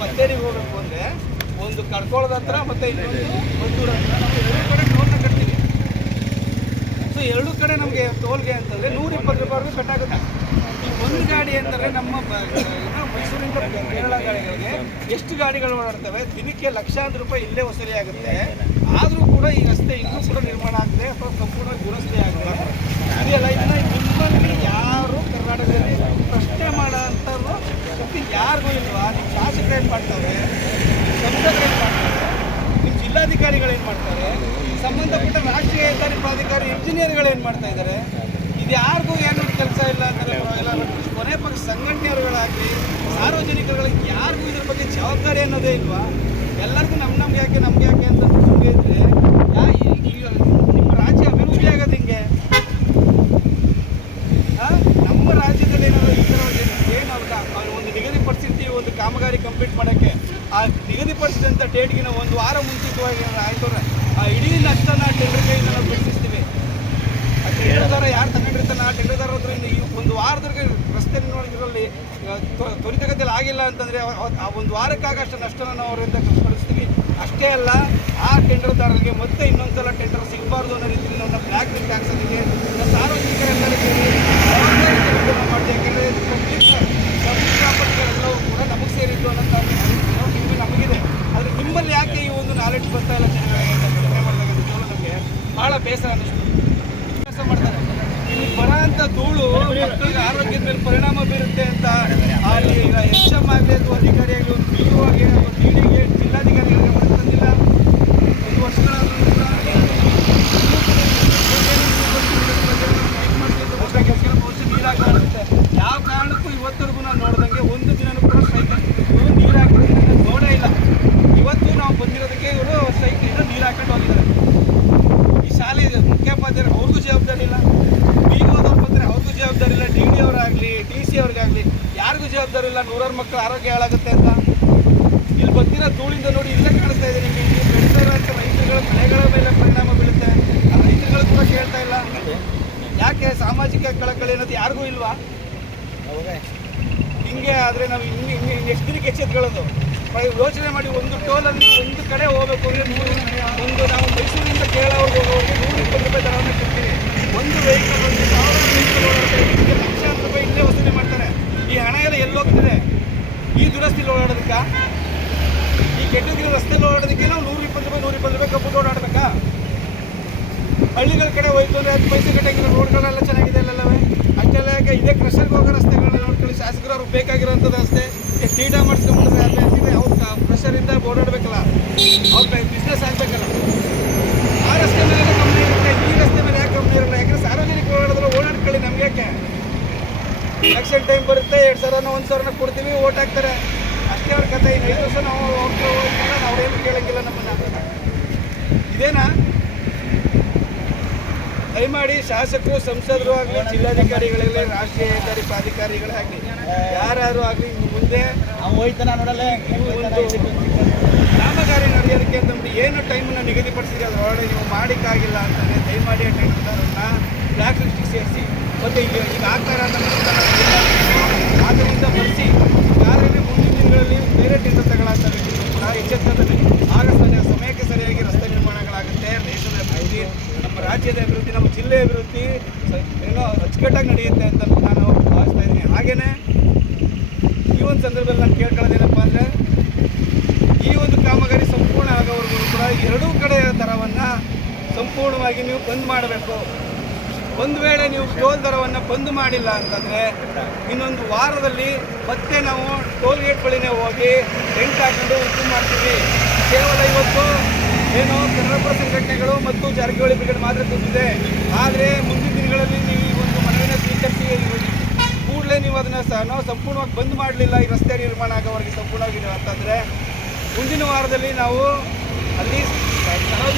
ಬತ್ತೇರಿಗೆ ಹೋಗಬೇಕು ಅಂದರೆ ಒಂದು ಕಡ್ಕೋಳದ ಹತ್ರ ಮತ್ತು ಇನ್ನೊಂದು ಮದ್ದೂರ ಹತ್ರ ನಾವು ಎರಡು ಕಡೆ ಟೋಲ್ನ ಕಟ್ತೀವಿ. ಸೊ ಎರಡು ಕಡೆ ನಮಗೆ ಟೋಲ್ಗೆ ಅಂತಂದರೆ 120 ರೂಪಾಯಿವರೆಗೂ ಕಟ್ಟಾಗುತ್ತೆ. ಈ ಒಂದು ಗಾಡಿ ಅಂತಂದರೆ ನಮ್ಮ ಮೈಸೂರಿಂದ ಕೇರಳ ಗಾಡಿಗಳಿಗೆ ಎಷ್ಟು ಗಾಡಿಗಳು ಓಡಾಡ್ತವೆ, ದಿನಕ್ಕೆ ಲಕ್ಷಾಂತರ ರೂಪಾಯಿ ಇಲ್ಲೇ ವಸೂಲಿ ಆಗುತ್ತೆ. ಆದರೂ ಕೂಡ ಈ ರಸ್ತೆ ಇನ್ನೂ ಕೂಡ ನಿರ್ಮಾಣ ಆಗಿದೆ ಅಥವಾ ಸಂಪೂರ್ಣವಾಗಿ ದುರಸ್ತಿ ಆಗಿದೆ. ಇದೆಯಲ್ಲ, ಇದನ್ನು ನಿಮ್ಮಲ್ಲಿ ಯಾರು ಕರ್ನಾಟಕದಲ್ಲಿ ಪ್ರಶ್ನೆ ಮಾಡೋ ಅಂಥವ್ರು ಯಾರಿಗೂ ಇಲ್ವಾ? ನಿಮ್ಮ ಶಾಸಕರು ಏನು ಮಾಡ್ತಾರೆ, ಸಂಸದರು ಏನು ಮಾಡ್ತಾರೆ, ನಿಮ್ಮ ಜಿಲ್ಲಾಧಿಕಾರಿಗಳೇನು ಮಾಡ್ತಾರೆ, ಸಂಬಂಧಪಟ್ಟ ರಾಷ್ಟ್ರೀಯ ಹೆದ್ದಾರಿ ಪ್ರಾಧಿಕಾರಿ ಇಂಜಿನಿಯರ್ಗಳು ಏನು ಮಾಡ್ತಾ ಇದ್ದಾರೆ? ಇದು ಯಾರಿಗೂ ಏನು ಕೆಲಸ ಇಲ್ಲ ಅಂತಲೇ ಪರವಾಗಿಲ್ಲ. ಕೊನೆ ಪಕ್ಷ ಸಂಘಟನೆಯವರುಗಳಾಗಲಿ ಸಾರ್ವಜನಿಕರುಗಳಿಗೆ ಯಾರಿಗೂ ಇದ್ರ ಬಗ್ಗೆ ಜವಾಬ್ದಾರಿ ಅನ್ನೋದೇ ಇಲ್ವಾ? ಎಲ್ಲರಿಗೂ ನಮ್ಗೆ ಯಾಕೆ ಅಂತ ಸುಮ್ಮನೆ ಇದ್ರೆ ನಿಮ್ಮ ರಾಜ್ಯ ಅಭಿವೃದ್ಧಿ ಆಗೋದು ಹಿಂಗೆ? ನಮ್ಮ ರಾಜ್ಯದಲ್ಲಿ ಏನಾದ್ರು ಈ ಥರ ಏನು ಒಂದು ನಿಗದಿಪಡಿಸಿರ್ತೀವಿ ಒಂದು ಕಾಮಗಾರಿ ಕಂಪ್ಲೀಟ್ ಮಾಡೋಕ್ಕೆ, ಆ ನಿಗದಿಪಡಿಸಿದಂಥ ಡೇಟ್ಗಿನ ಒಂದು ವಾರ ಮುಂಚಿತವಾಗಿ ಆಯಿತು ಇಡೀ ನಷ್ಟನ ಟೆಂಡರ್ ಕೈಯಿಂದ ನಾವು ಬಿಡಿಸ್ತೀವಿ. ಆ ಟೆಂಡರ್ದಾರ ಯಾರು ತಗೊಂಡಿರ್ತಾನೆ ಆ ಟೆಂಡರ್ದಾರ ಹತ್ರ ಒಂದು ವಾರದವರೆಗೆ ರಸ್ತೆ ನೋಡಿದ್ರಲ್ಲಿ ತ್ವರಿತಗತಿಯಲ್ಲಿ ಆಗಿಲ್ಲ ಅಂತಂದರೆ ಆ ಒಂದು ವಾರಕ್ಕಾಗಷ್ಟು ನಷ್ಟನ ನಾವು ಅವರಿಂದ ಕಳಿಸ್ತೀವಿ. ಅಷ್ಟೇ ಅಲ್ಲ, ಆ ಟೆಂಡರ್ದಾರರಿಗೆ ಮತ್ತೆ ಇನ್ನೊಂದ್ಸಲ ಟೆಂಡರ್ ಸಿಗಬಾರ್ದು ಅನ್ನೋ ರೀತಿಯಲ್ಲಿ ನಾವು ಬ್ಲ್ಯಾಕ್ ಲಿಸ್ಟ್ ಹಾಕ್ಸೋದಕ್ಕೆ ಸಾರ್ವಜನಿಕರೆಲ್ಲರೂ ಮಾಡ್ತೀವಿ. ಯಾಕೆಂದರೆ ಪಬ್ಲಿಕ್ ಪ್ರಾಪರ್ಟಿಗಳೆಲ್ಲವೂ ಕೂಡ ನಮಗೆ ಸೇರಿದ್ದು ಅನ್ನೋ ನಿಮಗೆ ನಮಗಿದೆ. ಆದರೆ ನಿಮ್ಮಲ್ಲಿ ಯಾಕೆ ಈ ಒಂದು ನಾಲೆಡ್ಜ್ ಬರ್ತಾ ಇಲ್ಲ ಜನಗಳಿಗೆ ಅಂತ ಕಡಿಮೆ ಮಾಡಿದಾಗ ನಮಗೆ ಭಾಳ ಬೇಸರ ಅನ್ನಿಸ್ತು. ಕೆಲಸ ಮಾಡ್ತಾರೆ, ಇಲ್ಲಿ ಬರೋ ಅಂಥ ಧೂಳು ಮಕ್ಕಳಿಗೆ ಆರೋಗ್ಯದ ಮೇಲೆ ಪರಿಣಾಮ ಬೀರುತ್ತೆ ಅಂತ ಅಲ್ಲಿ ಈಗ ಎಚ್ ಎಮ್ ಆಗಲಿ ಅಥವಾ ಅಧಿಕಾರಿಯಾಗಲಿ ಒಂದು ಪಿ ಯು ಆಗಿ ಅಥವಾ ಡಿ ಡಿಗೆ ಜಿಲ್ಲಾಧಿಕಾರಿಗಳಿಗೆ ತಂದಿಲ್ಲ. 1 ವರ್ಷಗಳಾದರೂ ಕೂಡ ನೀರಾಗುತ್ತೆ. ಯಾವ ಕಾರಣಕ್ಕೂ ಇವತ್ತರೆಗೂ ನಾವು ನೋಡಿದಂಗೆ ಒಂದು ದಿನನೂ ಕೂಡ ಸ್ಟ್ರೈಕ್ ಇವರು ನೀರು ಹಾಕಿದ್ರೆ ನೋಡೇ ಇಲ್ಲ. ಇವತ್ತು ನಾವು ಬಂದಿರೋದಕ್ಕೆ ಇವರು ಸ್ಟ್ರೈಕಿಂದ ನೀರು ಹಾಕೊಂಡು ಹೋಗಿದ್ದಾರೆ. ಈ ಶಾಲೆ ಮುಖ್ಯೋಪಾಧ್ಯಾಯರು ಅವ್ರಿಗೂ ಜವಾಬ್ದಾರಿ ಇಲ್ಲ, ಬಿ ಓದವ್ರು ಬಂದರೆ ಅವ್ರಿಗೂ ಜವಾಬ್ದಾರಿ ಇಲ್ಲ, ಡಿ ಡಿ ಅವರಾಗಲಿ ಡಿ ಸಿ ಅವ್ರಿಗಾಗಲಿ ಯಾರಿಗೂ ಜವಾಬ್ದಾರಿ ಇಲ್ಲ. 100 ಮಕ್ಕಳು ಆರೋಗ್ಯ ಹಾಳಾಗುತ್ತೆ ಅಂತ. ಇಲ್ಲಿ ಬಂದಿರೋ ಧೂಳಿಂದ ನೋಡಿ ಇಲ್ಲೇ ಕಾಣಿಸ್ತಾ ಇದೆ ನಿಮಗೆ. ಇಲ್ಲಿ ಬೆಳೆದಿರೋಂಥ ರೈತರುಗಳ ಬೆಳೆಗಳ ಮೇಲೆ ಪರಿಣಾಮ ಬೀಳುತ್ತೆ. ಆ ರೈತರುಗಳು ಕೂಡ ಕೇಳ್ತಾ ಇಲ್ಲ. ಯಾಕೆ ಸಾಮಾಜಿಕ ಕಳಕಳಿ ಅನ್ನೋದು ಯಾರಿಗೂ ಇಲ್ವಾ? ಹಿಂಗೆ ಆದರೆ ನಾವು ಹಿಂಗೆ ಎಷ್ಟು ದಿನಕ್ಕೆ ಎಚ್ಚೆತ್ಕೊಳ್ಳೋದು? ಯೋಚನೆ ಮಾಡಿ, ಒಂದು ಟೋಲಲ್ಲಿ ಒಂದು ಕಡೆ ಹೋಗಬೇಕು ಅಂದರೆ ನಾವು ಮೈಸೂರಿಂದ ಕೇರಳವರೆಗೆ ಹೋಗೋರಿಗೆ 120 ರೂಪಾಯಿ ದರವನ್ನು ಕೊಡ್ತೀವಿ. ಒಂದು ವೆಹಿಕಲ್ ಒಂದು 1000 ವೆಹಿಕಲ್ ಓಡಾಡ್ತಾರೆ, ಲಕ್ಷಾಂತರ ರೂಪಾಯಿ ಇಲ್ಲೇ ವಸೂಲಿ ಮಾಡ್ತಾರೆ. ಈ ಹಣ ಎಲ್ಲ ಎಲ್ಲಿ ಹೋಗ್ತಿದೆ? ಈ ದುರಸ್ತಿಲಿ ಓಡಾಡೋದಕ್ಕೆ, ಈ ಕೆಟ್ಟಗಿರೋ ರಸ್ತೆಯಲ್ಲಿ ಓಡಾಡೋದಕ್ಕೆ ನಾವು 120 ರೂಪಾಯಿ ಕಬ್ಬು ಓಡಾಡಬೇಕಾ? ಹಳ್ಳಿಗಳ ಕಡೆ ಹೋಯ್ತು ಅಂದರೆ 10 ಪೈಸೆ ಕಟ್ಟಾಗಿರೋ ರೋಡ್ಗಳೆಲ್ಲ ಚೆನ್ನಾಗಿದೆ ಅಲ್ಲವೇ? ಅಷ್ಟೆಲ್ಲ ಯಾಕೆ ಇದೇ ಕ್ರಷರ್ಗೆ ಹೋಗೋ ರಸ್ತೆಗಳನ್ನ ನೋಡ್ಕೊಳ್ಳಿ. ಶಾಸಕರು ಅವ್ರಿಗೆ ಬೇಕಾಗಿರೋಂಥದ್ದು ರಸ್ತೆ ನೀಟ ಮಾಡಿಸ್ಕೊಂಡ್ಬಿಟ್ರೆ ಅದೇ ಅವ್ರು ಕ್ರಷರಿಂದ ಓಡಾಡಬೇಕಲ್ಲ, ಅವ್ರ ಬಿಸ್ನೆಸ್ ಆಗಬೇಕಲ್ಲ. ಆ ರಸ್ತೆ ಮೇಲೆ ಕಂಪ್ನಿ ಇರುತ್ತೆ, ಈ ರಸ್ತೆ ಮೇಲೆ ಯಾಕೆ ಕಂಪ್ನಿ ಇರಲ್ಲ? ಯಾಕಂದರೆ ಸಾರ್ವಜನಿಕ ಓಡಾಡಿದ್ರೆ ಓಡಾಡ್ಕೊಳ್ಳಿ. ನಮ್ಗೆ ಯಾಕೆ ಎಲೆಕ್ಷನ್ ಟೈಮ್ ಬರುತ್ತೆ, 2,000 1,000 ಕೊಡ್ತೀವಿ, ಓಟ್ ಹಾಕ್ತಾರೆ, ಅಷ್ಟೇ ಅವ್ರ ಕಥೆ. ಇನ್ನು 5 ವರ್ಷ ನಾವು ಹೋಗ್ತಿಲ್ಲ, ಅವ್ರೇನು ಕೇಳೋಂಗಿಲ್ಲ ನಮ್ಮನ್ನು. ಇದೇನಾ? ದಯಮಾಡಿ ಶಾಸಕರು ಸಂಸದರು ಆಗಲಿ ಜಿಲ್ಲಾಧಿಕಾರಿಗಳಾಗಲಿ ರಾಷ್ಟ್ರೀಯ ಹೆದ್ದಾರಿ ಪ್ರಾಧಿಕಾರಿಗಳಾಗಲಿ ಯಾರು ಆಗಲಿ ಮುಂದೆ ಕಾಮಗಾರಿ ನಡೆಯೋದಕ್ಕೆ ಅಂತಂದು ಏನು ಟೈಮನ್ನು ನಿಗದಿಪಡಿಸಿದ್ರೆ ಅದರೊಳಗೆ ನೀವು ಮಾಡೋಕ್ಕಾಗಿಲ್ಲ ಅಂತಂದರೆ ದಯಮಾಡಿ ಆ ಟೆಂಡರ್ದಾರನ್ನ ಬ್ಲ್ಯಾಕ್ ಲಿಸ್ಟಿಗೆ ಸೇರಿಸಿ ಮತ್ತು ಈಗ ಆಗ್ತಾ ಇರೋಂಥ ಆದ್ದರಿಂದ ಬರೆಸಿ. ಯಾರಲ್ಲಿ ಮುಂದಿನ ದಿನಗಳಲ್ಲಿ ಬೇರೆ ಟೆಂಡರ್ ತಗೊಳ್ಳಾಗ್ತವೆ ಕೂಡ ಎಚ್ಚೆತ್ತದಲ್ಲಿ ಆಗ ಸಮಯಕ್ಕೆ ಸರಿಯಾಗಿ ರಸ್ತೆ ನಿರ್ಮಾಣಗಳಾಗುತ್ತೆ. ದೇಶದ ಅಭಿವೃದ್ಧಿ, ನಮ್ಮ ರಾಜ್ಯದ ಅಭಿವೃದ್ಧಿ, ನಮ್ಮ ಜಿಲ್ಲೆಯ ಅಭಿವೃದ್ಧಿ ಏನೋ ಅಚ್ಚುಕಟ್ಟಾಗಿ ನಡೆಯುತ್ತೆ ಅಂತ ನಾನು ಭಾವಿಸ್ತಾ ಇದ್ದೀನಿ. ಹಾಗೆಯೇ ಈ ಒಂದು ಸಂದರ್ಭದಲ್ಲಿ ನಾನು ಕೇಳ್ಕೊಳ್ಳೋದೇನಪ್ಪ ಅಂದರೆ, ಈ ಒಂದು ಕಾಮಗಾರಿ ಸಂಪೂರ್ಣ ಆಗೋವರೆಗೂ ಕೂಡ ಎರಡೂ ಕಡೆಯ ದರವನ್ನು ಸಂಪೂರ್ಣವಾಗಿ ನೀವು ಬಂದ್ ಮಾಡಬೇಕು. ಒಂದು ವೇಳೆ ನೀವು ಟೋಲ್ ದರವನ್ನು ಬಂದ್ ಮಾಡಿಲ್ಲ ಅಂತಂದರೆ ಇನ್ನೊಂದು ವಾರದಲ್ಲಿ ಮತ್ತೆ ನಾವು ಟೋಲ್ ಗೇಟ್ ಬಳಿನೇ ಹೋಗಿ ಟೆಂಟ್ ಹಾಕೊಂಡು ಉದ್ಯಮ ಮಾಡ್ತೀವಿ. ಕೇವಲ ಇವತ್ತು ಏನು ಕನ್ನಡಪರ ಸಂಘಟನೆಗಳು ಮತ್ತು ಜಾರಕಿಹೊಳಿ ಬ್ರಿಗೇಡ್ ಮಾತ್ರ ಕೂತಿದೆ. ಆದರೆ ಮುಂದಿನ ದಿನಗಳಲ್ಲಿ ನೀವು ಈ ಒಂದು ಮನವಿನ ಸ್ವೀಕರಿಸಿ ಕೂಡಲೇ ನೀವು ಅದನ್ನು ನಾವು ಸಂಪೂರ್ಣವಾಗಿ ಬಂದ್ ಮಾಡಲಿಲ್ಲ, ಈ ರಸ್ತೆ ನಿರ್ಮಾಣ ಆಗೋವರೆಗೆ ಸಂಪೂರ್ಣವಾಗಿ ಅಂತಂದರೆ ಮುಂದಿನ ವಾರದಲ್ಲಿ ನಾವು ಅಲ್ಲಿ ಸಾರ್ವಜನಿಕ